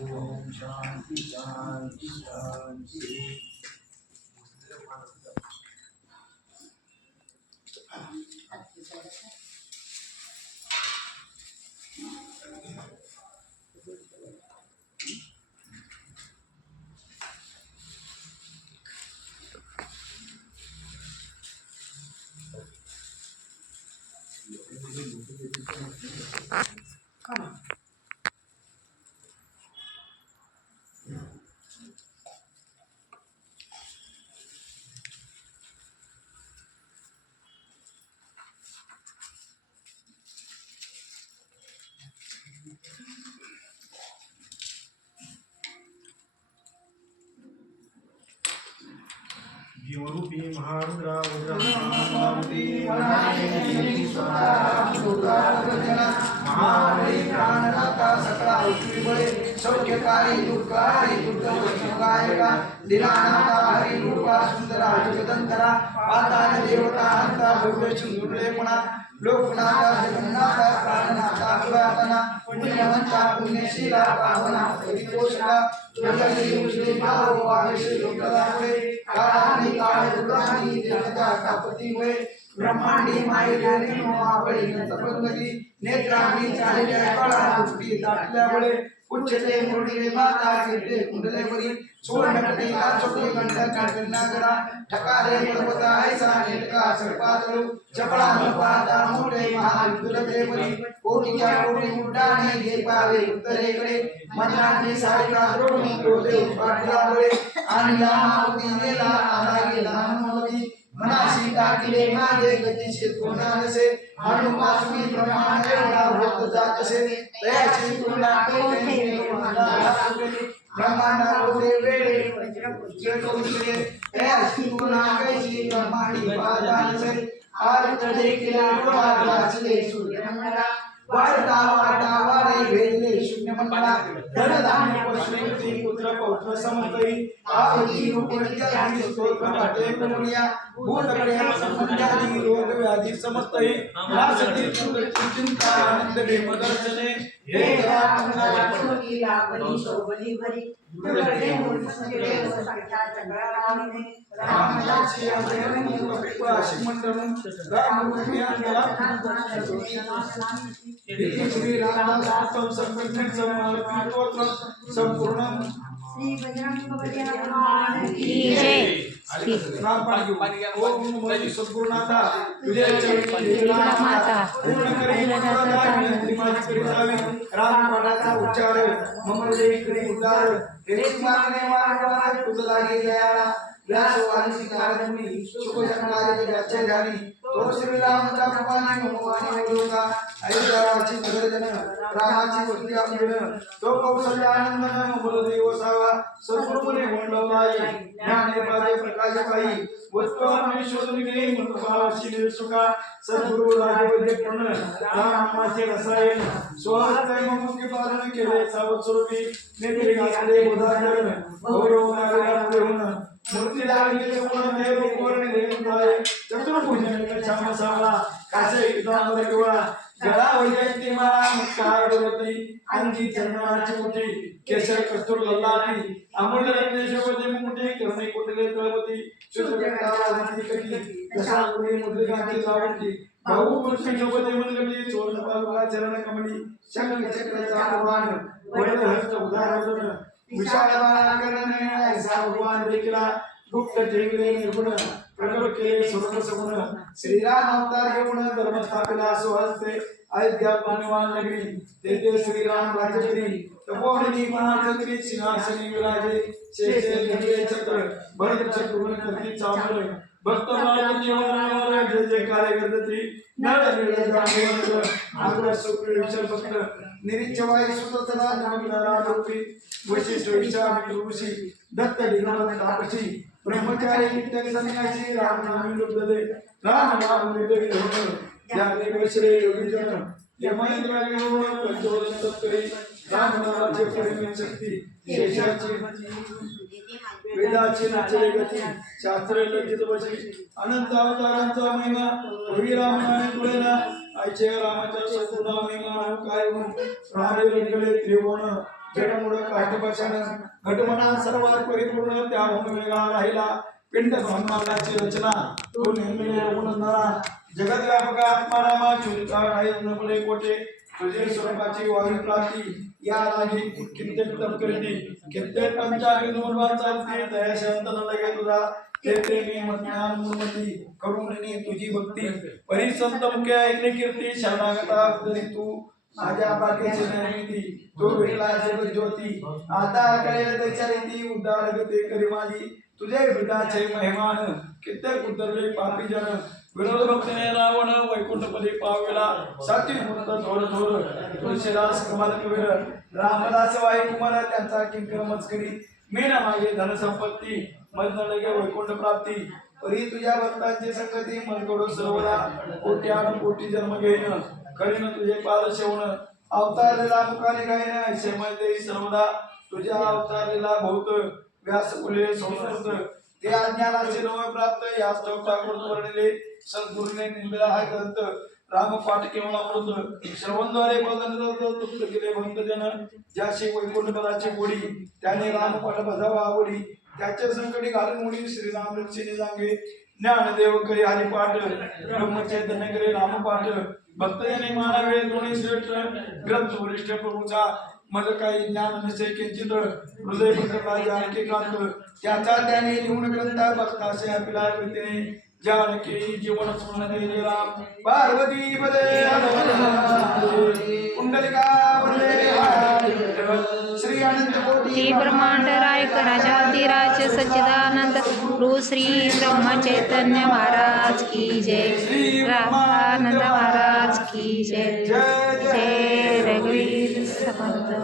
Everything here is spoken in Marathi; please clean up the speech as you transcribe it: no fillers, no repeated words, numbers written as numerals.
ओम शांति शांति शांति। जीवरूपी महारुद्रा वज्रावती महाबळी प्राणदाता सकळा औषधी सौख्यकारी दुःखकारी दुर्गमगायका दिनानाथा हरी रूपा सुंदरा जगदंतरा पाताल देवता हंता भव्य सुंदरेपणा लोकनाथा जगन्नाथा प्राणनाथा पुरातना पुण्यवंता पुण्यशीला पावना परितोषका जगदीश श्री भाव आवेश लोकदावे काळानी काळ दुर्गानी देवता कापती होय ब्रह्मांडी मायेने महाबळी तपंगती नेत्रांनी चालल्या कळा दुष्टी दाटल्यामुळे उच्चते मुरडीले माता कीर्ते कुंडले परी सुवर्णकटी आचोटी गंडक कर्णागरा ठकारे पर्वता ऐसा नेटका सर्पातळू चपळा पाता मोठे महायुद्धते परी कोटीच्या कोटी मुड्डाने घे पावे उत्तरेकडे मनाने सारिका द्रोणी क्रोधे पाठलावळे आणि लामावती नेला आला गेला मनोवती मनाशी टाकले मागे गतीशील कोणानसे अनुपासमी प्रमाण एवढा होत जातसे तयाची तुलना कोणी ब्रह्मांडा होते वेळे वज्रपुष्पे तयाची तुलना कैसी ब्रह्मांडी पादानसे आर्त देखील वाचले सूर्यमंडला वाढता वाटा वारे वेदले शून्य मंडला धन धान्य पशुपती पुत्र पौत्र समतई आवती रूपनित्यादी स्तोत्र पाठे करुणिया भूतकडे संबंधादी रोग व्याधी समस्तई रासती चिंता आनंद बेमदर्शने हे रामनाथी लाभली शोभली भरी दुर्गडे मूर्त संकेत साक्षा चंद्रारामने रामदासी अजयनी कपिवासी मंडलम रामरूपियांना श्री रामदास संकल्पन समालपितोत्र संपूर्ण श्री बजरंगबली हनुमान की जय। राम पाणी ओम नमः सद्गुरुनाथा तुझे चरणी माता पूर्ण करी माझी करी जावी राम पाठाचा उच्चार ममर देवी करी उद्धार हेच मागणे वारंवार तुझ लागे दयाला व्यास वाणी कारणी शुभ जन्माले व्याचे झाली तो श्री रामचा कृपाने मोहाने बोलूका अयोध्याची नगरजन रामाची वस्ती आपलं तो कौशल्य आनंदन बलदेव सावा सद्गुरुने वंदवलाय ज्ञाने पादे प्रकाश पाई वस्तु आम्ही शोधून गेले मनोभावाची निर्सुका सद्गुरु राजवैद्य पूर्ण रामाचे रसायन स्वहस्ते मुक्ती पालन केले सावध स्वरूपी नेत्री घातले बोधाचरण गौरव नागरिकांचे होण मूर्ती लागले गुण देव कोरणे देवताय चतुर्भुजन छाम सावळा कासे इदांबर किवळा गळा वैजयंती माळा मुक्तार डोलती अंगी चंदनाची मुठी केसर कस्तूर लल्लाटी अमूल्य रत्ने शोभते मुकुटे करणे कुटले तळपती शुद्धकटावादी कटी दशा गुणी मुद्रिकांची लावटी भाऊ पुरुषी शोभते मनगटी चोरण पालुका चरण कमली शंख चक्र चालवान वैद हस्त उदाहरण विशाल करणे ऐसा भगवान देखला गुप्त ठेवले निर्गुण प्रकट केले सर्व सगुण श्रीराम अवतार घेऊन धर्म स्थापिला सुहस्ते अयोध्या पानवान नगरी तेथे श्रीराम राज्यकरी तपोवनी महाचक्री सिंहासनी विराजे शेषे घेतले चक्र भरत चक्र करती चामर भक्त मानव जीवन जय जयकार करती नळ निळ जांभूळ आग्रह सुप्रिय विशाल भक्त निरीचवाई सुततरा नामिला रूपी वशिष्ठ विशाल ऋषी दत्त दिगंबर तापसी ब्रह्मचारी नित्य संन्यासी राम नामी लुब्धले राम नाम निर्दयी धर्म ज्ञाने वैश्रे योगी जन यमनिंद्र पंचोदन तत्करी रामनामाचे परिमित शक्ती शेषाची वेदाची नचले गती शास्त्र लज्जित बशी अनंत अवतारांचा महिमा रवी रामनाने तुळेला आईचे रामाच्या सद्गुणा महिमा काय रामे रंगले त्रिभुवन जडमुड काष्टपाषाण घटमना सर्वात परिपूर्ण त्याहून वेगळा राहिला पिंड ब्रह्मांडाची रचना तो नेमले रघुनंदना जगत व्यापक आत्मा रामा चुरिता आहे नबळे कोटे तुझे स्वरूपाची वायू प्राप्ती या लागी कित्येक तप करती कित्येक पंचाग्नी नोंदवान चालते दया शांत न लगे तुझा ते मी ज्ञान मूर्ती करून तुझी भक्ती परिसंत मुख्य ऐकणे कीर्ती शरणागता उदरी तू माझ्या पाठीची निर्मिती तो भेटला जगत ज्योती आता कळेल त्याच्या रीती उद्धार गते करी माझी तुझे हृदयाचे मेहमान कित्येक उतरले पापी जन विरोध भक्तीने रावण वैकुंठपदी पावेला साती मूर्त थोर थोर तुळशीदास कमाल कवीर रामदास वाई कुमार त्यांचा किंकर मस्करी मेन मागे धन संपत्ती मधन लगे वैकुंठ प्राप्ती परी तुझ्या भक्तांची संगती मन कडू सर्वदा कोट्यान कोटी जन्म घेईन करीन तुझे पाद सेवन अवतारलेला मुखाने गायन ऐसे मध्ये सर्वदा तुझ्या अवतारलेला भौत व्यासकुले संस्कृत ते अज्ञानाचे नव प्राप्त या स्तव ठाकूर वर्णिले सद्गुरूने निंदला हा ग्रंथ राम पाठ केवळ अमृत श्रवणद्वारे बदन तृप्त केले भक्त जन ज्याशी वैकुंठ पदाची गोडी त्याने राम पाठ बजावा आवडी त्याच्या संकटी घालून मुडी श्रीराम रक्षिणी सांगे ज्ञानदेव करी हरिपाठ ब्रह्मचैतन्य करे रामपाठ भक्त जने मानावे दोन्ही श्रेष्ठ ग्रंथ वरिष्ठ प्रभूचा मज काही ज्ञान नसे किंचित हृदय प्रकटा जानकी कांत त्याचा त्याने लिहून ग्रंथ भक्तासे अपिला प्रीतीने जानकी जीवन स्मरण जय राम पार्वती बदे कुंडलिका श्री अनंत कोटी ब्रह्मांड रायक राजाधिराज सच्चिदानंद गुरु श्री ब्रह्म चैतन्य महाराज की जय श्री रामानंद महाराज की जय जय रघुवीर समर्थ।